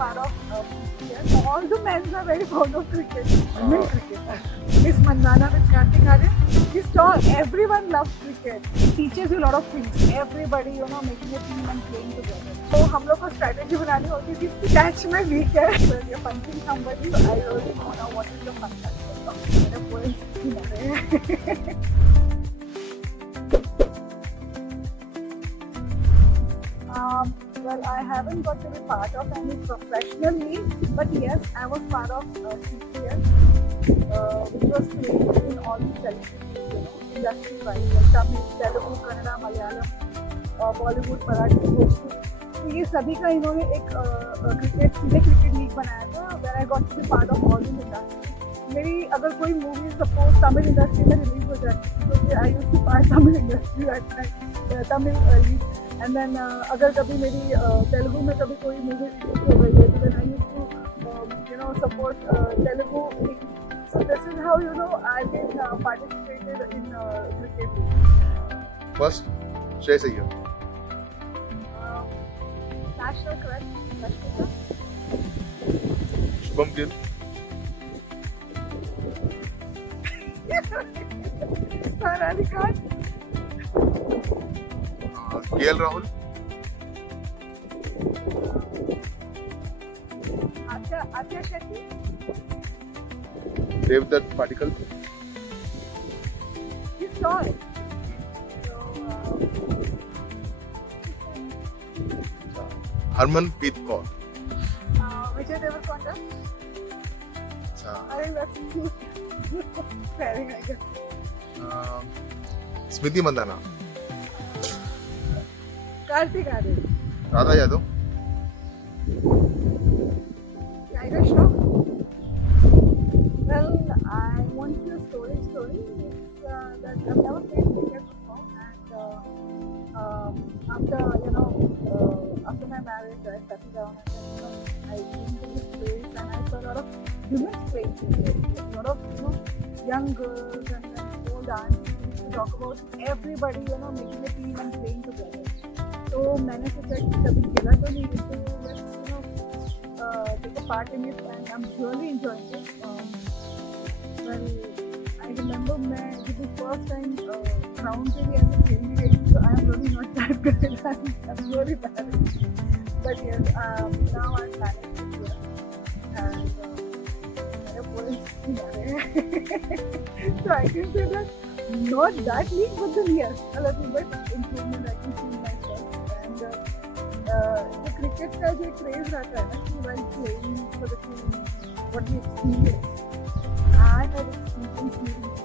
part of CCL. All the men are very fond of cricket. Women cricket. Miss Mandana with Kartik Aryan. He's tall. Everyone loves cricket. He teaches you a lot of things. Everybody, making a team and playing together. So हम लोग को strategy बनानी होती थी. Catch में weak है. When you're punching somebody, I really don't know what is the fun factor. मेरे पूरे 60 मारे हैं. Well, I haven't got to be part of any professional league, but yes, I was part of CCL, which was played in all the celebrities, industry-wise, like Tamil, Telugu, Kannada, Malayalam, Bollywood, Marathi, Bhojpuri. तो ये सभी का इन्होंने एक सीधे cricket league बनाया था, where I got to be part of all the industry. मेरी अगर कोई मूवी सपोज तमिल इंडस्ट्री में रिलीज हो जाती थी तो फिर I used to part Tamil industry at time Tamil league. And then अगर कभी मेरी तेलुगु में कभी कोई मूवी रिलीज हो गई है तो then I used to support Telugu league. So this is how I been participated in cricket. First Shreyas Iyer, national crush Shubman Gill, Sara Ali Khan, KL Rahul, आत्या Shetty, Devdutt Padikkal, he's tall. Harmanpreet Kaur, Vijay Deverakonda. I think that's cute pairing, I guess. Smriti Mandanna, Kartik Aryan. Radha Yadav, Tiger Shroff. Well, I want to story. It's that I've never played cricket before, and after my marriage, I settled down and then I came to this place and I saw a lot of women playing cricket, a lot of young girls and then old aunties used to talk about everybody making a team and playing together. तो मैंने सोचा कि कभी खेला तो नहीं, तो let's take a part in it and I'm really enjoying it. Well, I remember मैं जब first time ground पे भी ऐसे खेलने गई थी, so I am really not that good. I'm really bad. But yes, now I'm managing to do it. And मेरे पूरे 60 मारे हैं. So I can say that not that league, but then yes, a little bit improvement I can see in myself. And the cricket का जो craze रहता है ना कि while playing for the team, what we experience, I have experienced meeting people,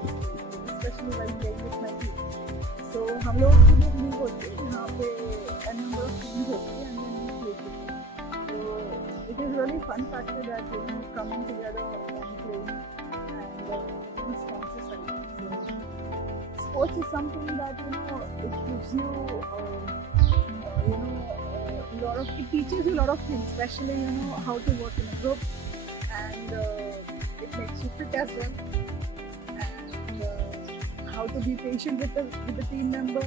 especially while playing with my team. So हम लोग की भी लीग होती है यहाँ पे a number of teams होती है and then we play together. So it is really fun factor that coming together and playing and sponsors like that. So sports is something that it gives you it teaches you a lot of things, especially how to work in a group, and it makes you fit as well, and how to be patient with the team member.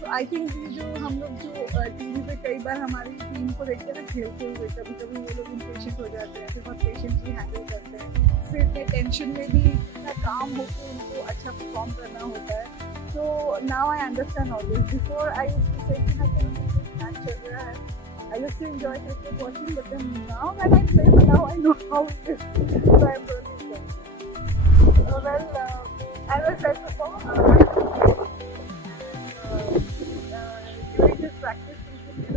So I think ये जो हम लोग जो TV पे कई बार हमारी team को देखते हैं ना खेलते हुए, कभी वो लोग इम्पेशेंट हो जाते हैं, फिर बहुत पेशेंटली हैंडल करते हैं, फिर इतने टेंशन में भी इतना काम होकर उनको अच्छा परफॉर्म करना होता है. So now I understand all this. Before I used to say कि हाँ चलो मैच चल रहा है, I used to enjoy cricket watching, but then now when I play, now I know how it is. So I'm really enjoying it. Well, as I said before, during this practice season,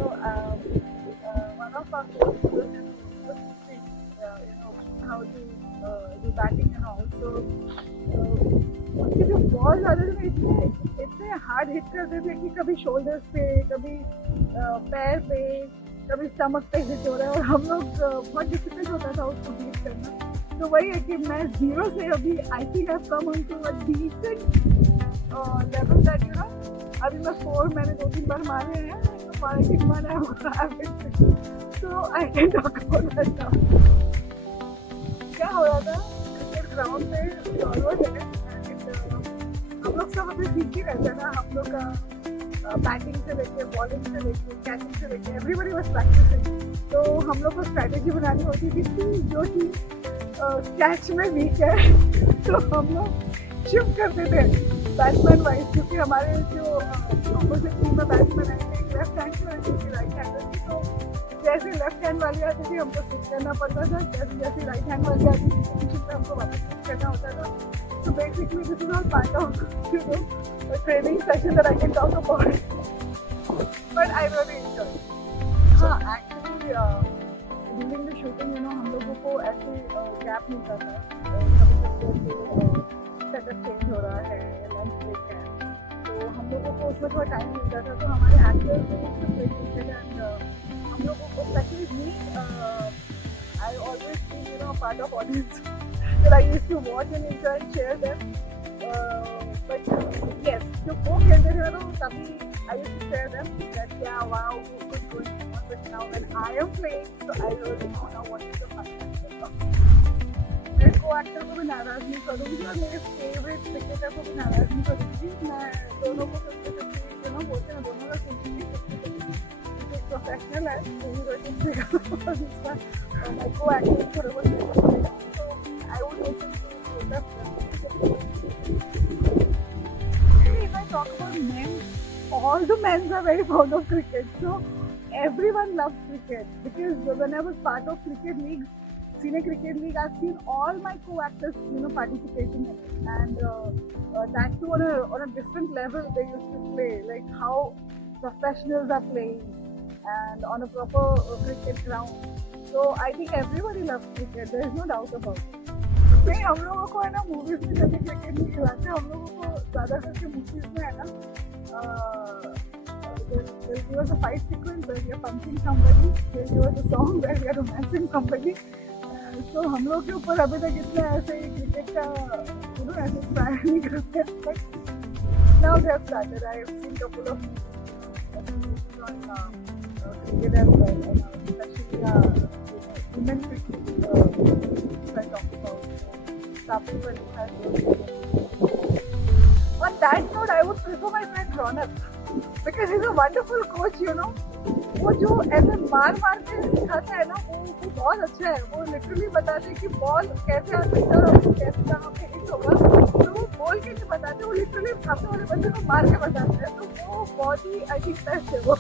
one of our coaches was teaching, how to do batting and all. So, उनके जो ball आते थे इतने hard hit करते थे कि कभी shoulders पे, कभी पैर पे, कभी स्टमक पे हिट हो रहा है और हम लोग बहुत डिफिकल्ट होता था उसको बीट करना. तो वही है कि मैं जीरो से अभी I think I have come on to a decent level that अभी मैं 4 मैंने 2-3 बार मारे हैं, तो मारे कि माना है 6. So I can talk about that now. क्या हो रहा था क्रिकेट ग्राउंड पे ऑलवर्ड है, हम लोग सब अभी सीख ही रहते हैं ना. हम लोग का बैटिंग से लेके बॉलिंग से लेके कैचिंग से लेके एवरीबडी वाज प्रैक्टिसिंग। तो हम लोग को स्ट्रैटेजी बनानी होती थी कि जो टीम कैच में वीक है तो हम लोग शिफ्ट करते थे बैट्समैन वाइज, क्योंकि हमारे जो अपोजिट टीम में बैट्समैन है एक लेफ्ट हैंड की और एक राइट हैंडर की। तो जैसे लेफ्ट हैंड वाली आती थी हमको स्विच करना पड़ता था, जैसे जैसे राइट हैंड वाली आती थी पोजीशन पे हमको वापस स्विच करना होता था। तो basically this is all part of training session that I can talk about, but I really enjoy. हाँ, एक्चुअली ड्यूरिंग द शूटिंग हम लोगों को ऐसे गैप मिलता था, कभी कभी सेटअप चेंज हो रहा है, लंच ब्रेक है, तो हम लोगों को उसमें थोड़ा टाइम मिलता था। तो हमारे एक्टर्स एंड हम लोगों को specially me, I always been part of audience that I used to watch and enjoy and share them. But yes, जो वो खेलते थे ना तभी I used to share them that yeah, wow, good going on. But now when I am playing, so I really don't know what is the fun. मैं को-एक्टर को भी नाराज नहीं करूँगी और मेरे फेवरेट क्रिकेटर को भी नाराज नहीं करूँगी। मैं दोनों को बोलते हैं दोनों का क्रिकेट प्रोफेशनल है, मैं को-एक्टर थोड़ा बहुत I would listen to both of them. If I talk about men, all the men are very fond of cricket. So everyone loves cricket because when I was part of cricket league, senior cricket league, I've seen all my co-actors, participating in it, and that too on a different level they used to play, like how professionals are playing and on a proper cricket ground. So I think everybody loves cricket. There is no doubt about it. नहीं, हम लोगों को है ना movies में जब cricket नहीं खिलाते, हम लोगों को ज़्यादा करके मूवीज में है ना there was a fight sequence where we are punching somebody, there was a song where we are romancing somebody. So हम लोग के ऊपर अभी तक इतना ऐसे क्रिकेट का ऐसे ट्राई नहीं करते, but now they have started. I have seen couple of movies on cricket as well, especially women cricket. I talked about. On that note, I would prefer my friend Ronak because he's a wonderful coach. वो जो ऐसे मार के सिखाता है ना, वो बहुत अच्छा है। वो लिटरली बताते हैं कि बॉल कैसे आ सकता है और आपको कैसे कहाँ पे हिट होगा, तो वो बोल के नहीं बताते, वो लिटरली सामने वाले बंदे को मार के बताते हैं। तो वो बहुत ही आई थिंक बेस्ट है वो।